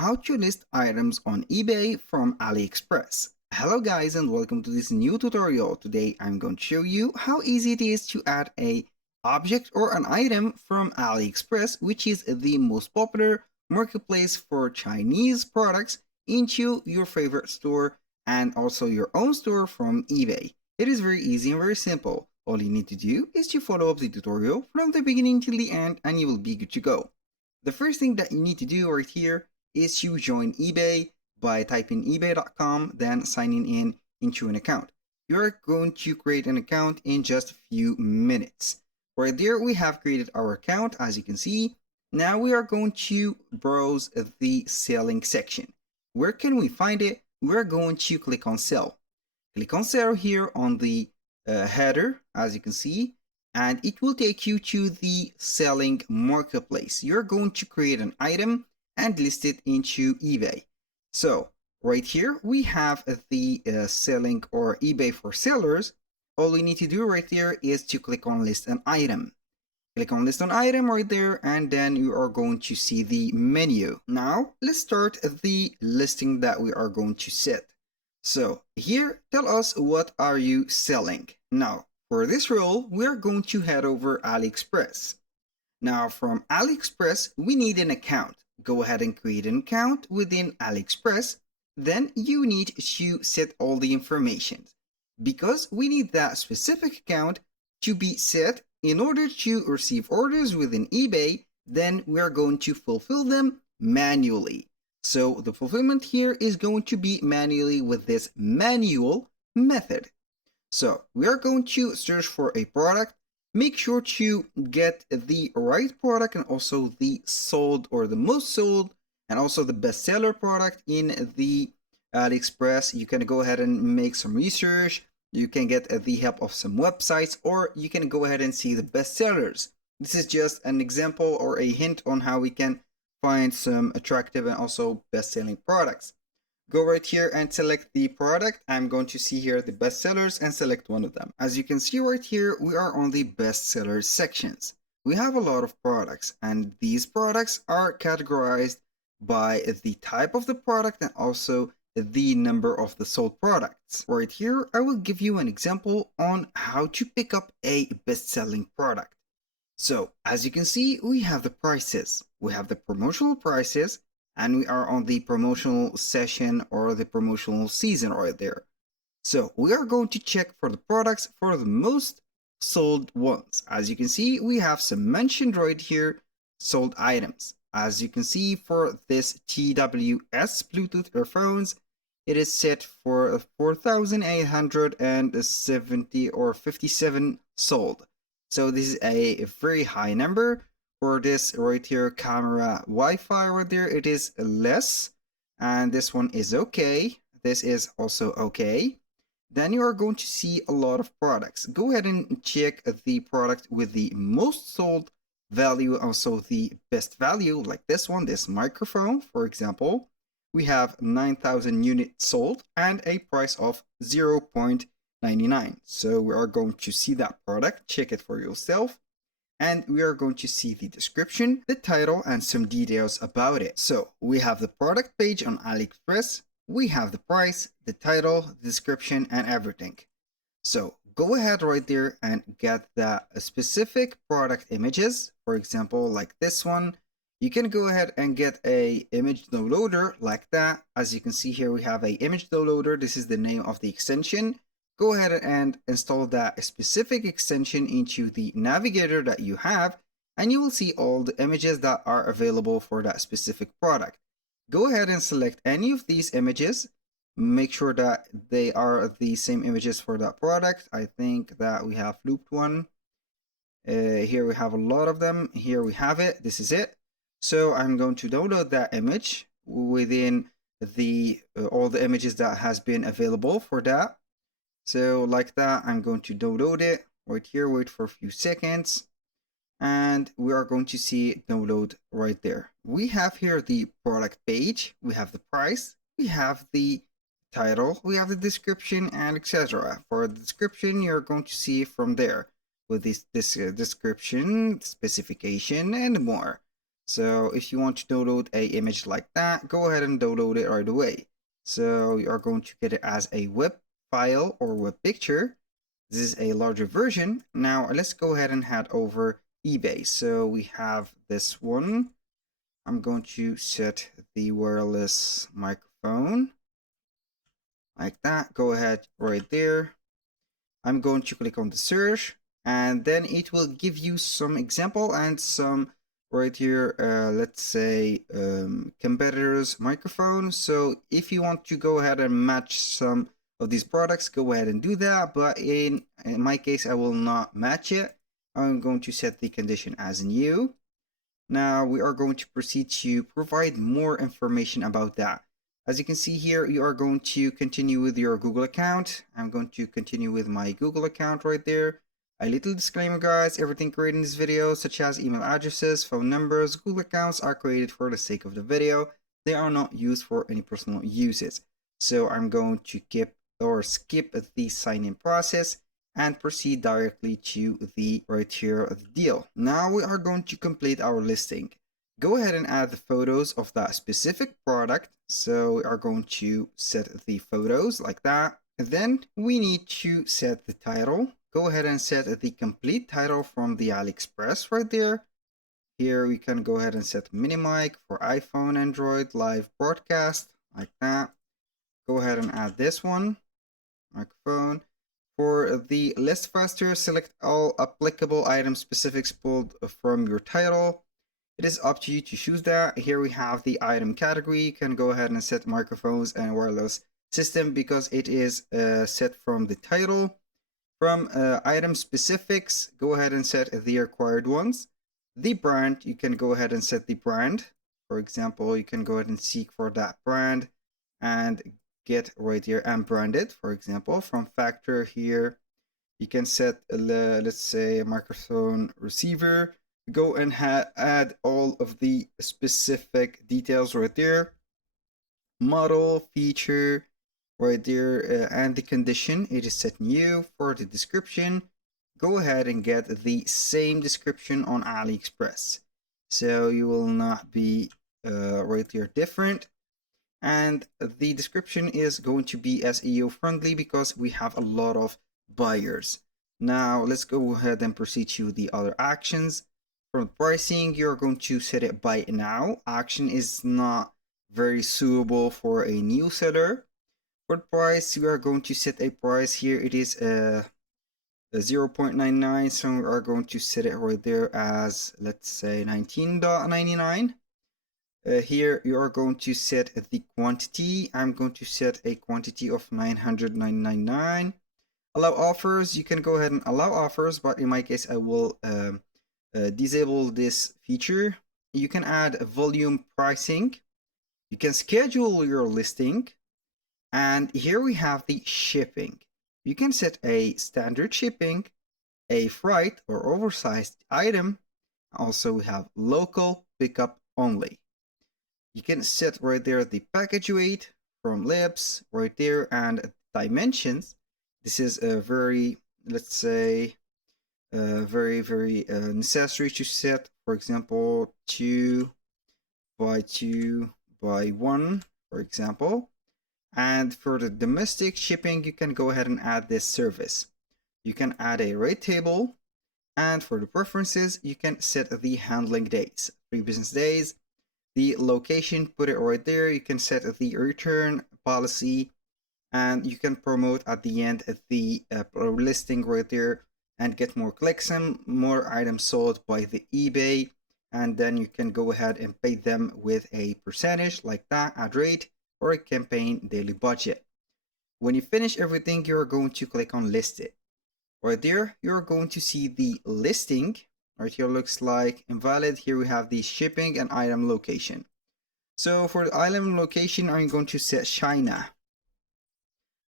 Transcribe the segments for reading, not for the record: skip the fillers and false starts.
how to list items on eBay from AliExpress. Hello guys and welcome to this new tutorial. Today I'm going to show you how easy it is to add a object or an item from AliExpress, which is the most popular marketplace for Chinese products, into your favorite store and also your own store from eBay. It is very easy and very simple. All you need to do is to follow up the tutorial from the beginning till the end and you will be good to go. The first thing that you need to do right here is you join eBay by typing ebay.com, then signing in into an account. You're going to create an account in just a few minutes. Right there, we have created our account, as you can see. Now we are going to browse the selling section. Where can we find it? We're going to click on sell. Click on sell here on the header, as you can see, and it will take you to the selling marketplace. You're going to create an item and list it into eBay. So right here we have the selling or eBay for sellers. All we need to do right there is to click on list an item. Click on list an item right there, and then you are going to see the menu. Now let's start the listing that we are going to set. So here, tell us what are you selling. Now for this role, we're going to head over AliExpress. Now from AliExpress, we need an account. Go ahead and create an account within AliExpress. Then you need to set all the information, because we need that specific account to be set in order to receive orders within eBay. Then we are going to fulfill them manually. So the fulfillment here is going to be manually with this manual method. So we are going to search for a product. Make sure to get the right product and also the sold or the most sold and also the bestseller product in the AliExpress. You can go ahead and make some research. You can get the help of some websites, or you can go ahead and see the bestsellers. This is just an example or a hint on how we can find some attractive and also best-selling products. Go right here and select the product. I'm going to see here the bestsellers and select one of them. As you can see right here, we are on the bestsellers sections. We have a lot of products, and these products are categorized by the type of the product and also the number of the sold products. Right here, I will give you an example on how to pick up a best-selling product. So as you can see, we have the prices. We have the promotional prices, and we are on the promotional session or the promotional season right there. So we are going to check for the products for the most sold ones. As you can see, we have some mentioned right here, sold items. As you can see, for this TWS Bluetooth earphones, it is set for 4,870 or 57 sold. So this is a very high number. For this right here camera Wi-Fi right there, it is less, and this one is okay. This is also okay. Then you are going to see a lot of products. Go ahead and check the product with the most sold value, also the best value, like this one, this microphone, for example. We have 9,000 units sold and a price of 0.99. So we are going to see that product, check it for yourself. And we are going to see the description, the title, and some details about it. So we have the product page on AliExpress, we have the price, the title, the description, and everything. So go ahead right there and get the specific product images. For example, like this one, you can go ahead and get a image downloader like that. As you can see here, we have a image downloader. This is the name of the extension. Go ahead and install that specific extension into the navigator that you have, and you will see all the images that are available for that specific product. Go ahead and select any of these images. Make sure that they are the same images for that product. I think that we have looped one. Here we have a lot of them. Here we have it. This is it. So I'm going to download that image within the all the images that has been available for that. So like that, I'm going to download it right here, wait for a few seconds, and we are going to see it download right there. We have here the product page, we have the price, we have the title, we have the description, and etc. For the description, you're going to see from there with this description, specification, and more. So if you want to download a image like that, go ahead and download it right away. So you are going to get it as a web file or web picture. This is a larger version. Now let's go ahead and head over eBay. So we have this one. I'm going to set the wireless microphone like that. Go ahead right there. I'm going to click on the search, and then it will give you some example and some right here, let's say competitors microphone. So if you want to go ahead and match some of these products, go ahead and do that. But in my case, I will not match it. I'm going to set the condition as new. Now we are going to proceed to provide more information about that. As you can see here, you are going to continue with your Google account. I'm going to continue with my Google account right there. A little disclaimer, guys, everything created in this video, such as email addresses, phone numbers, Google accounts, are created for the sake of the video. They are not used for any personal uses. So I'm going to skip the sign-in process and proceed directly to the right here of the deal. Now we are going to complete our listing. Go ahead and add the photos of that specific product. So we are going to set the photos like that. Then we need to set the title. Go ahead and set the complete title from the AliExpress right there. Here we can go ahead and set mini mic for iPhone, Android, live broadcast like that. Go ahead and add this one, microphone. For the list faster, select all applicable item specifics pulled from your title. It is up to you to choose that. Here we have the item category. You can go ahead and set microphones and wireless system because it is set from the title. From item specifics, go ahead and set the required ones. The brand, you can go ahead and set the brand. For example, you can go ahead and seek for that brand and get right here unbranded. For example, from factor here, you can set, let's say, a microphone receiver. Go and add all of the specific details right there. Model, feature, right there, and the condition. It is set new. For the description, go ahead and get the same description on AliExpress. So you will not be right there different. And the description is going to be SEO friendly because we have a lot of buyers. Now let's go ahead and proceed to the other actions. For pricing, you're going to set it by now. Action is not very suitable for a new seller. For price, we are going to set a price here. It is 0.99, so we are going to set it right there as, let's say, 19.99. Here you are going to set the quantity. I'm going to set a quantity of 999. Allow offers. You can go ahead and allow offers, but in my case I will disable this feature. You can add volume pricing. You can schedule your listing. And here we have the shipping. You can set a standard shipping, a freight or oversized item. Also we have local pickup only. You can set right there the package weight from lips right there and dimensions. This is a very, let's say, very necessary to set. For example, 2 by 2 by 1, for example. And for the domestic shipping, you can go ahead and add this service. You can add a rate table. And for the preferences, you can set the handling days, 3 business days. The location, put it right there. You can set the return policy, and you can promote at the end the listing right there and get more clicks and more items sold by the eBay. And then you can go ahead and pay them with a percentage like that, ad rate, or a campaign daily budget. When you finish everything, you're going to click on list it. Right there, you're going to see the listing. Right here looks like invalid. Here we have the shipping and item location. So for the item location, I'm going to set China.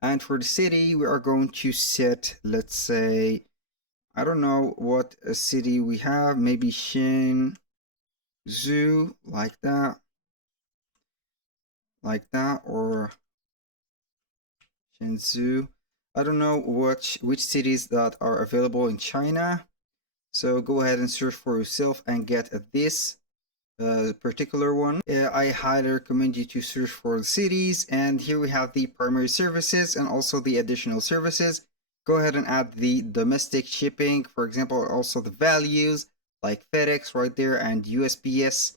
And for the city, we are going to set, let's say, I don't know what a city we have. Maybe Shenzhou, like that. Like that, or Shenzhou. I don't know which cities that are available in China. So go ahead and search for yourself and get this particular one. I highly recommend you to search for the cities, and here we have the primary services and also the additional services. Go ahead and add the domestic shipping, for example, also the values like FedEx right there and USPS.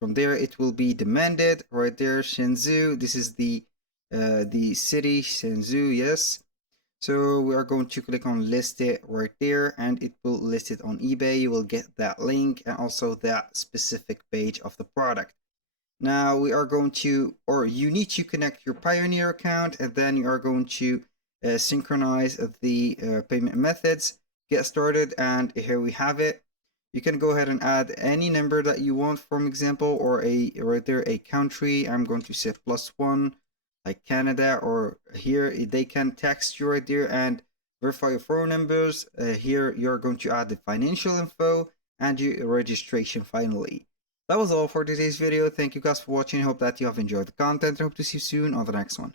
From there, it will be demanded right there. Shenzhou. This is the city Shenzhou. Yes. So we are going to click on list it right there, and it will list it on eBay. You will get that link and also that specific page of the product. Now we are going to, or you need to connect your Pioneer account, and then you are going to synchronize the payment methods. Get started, and here we have it. You can go ahead and add any number that you want, from example, or a right there a country. I'm going to set +1, like Canada, or here they can text you right there and verify your phone numbers. Here you're going to add the financial info and your registration finally. That was all for today's video. Thank you guys for watching. I hope that you have enjoyed the content. I hope to see you soon on the next one.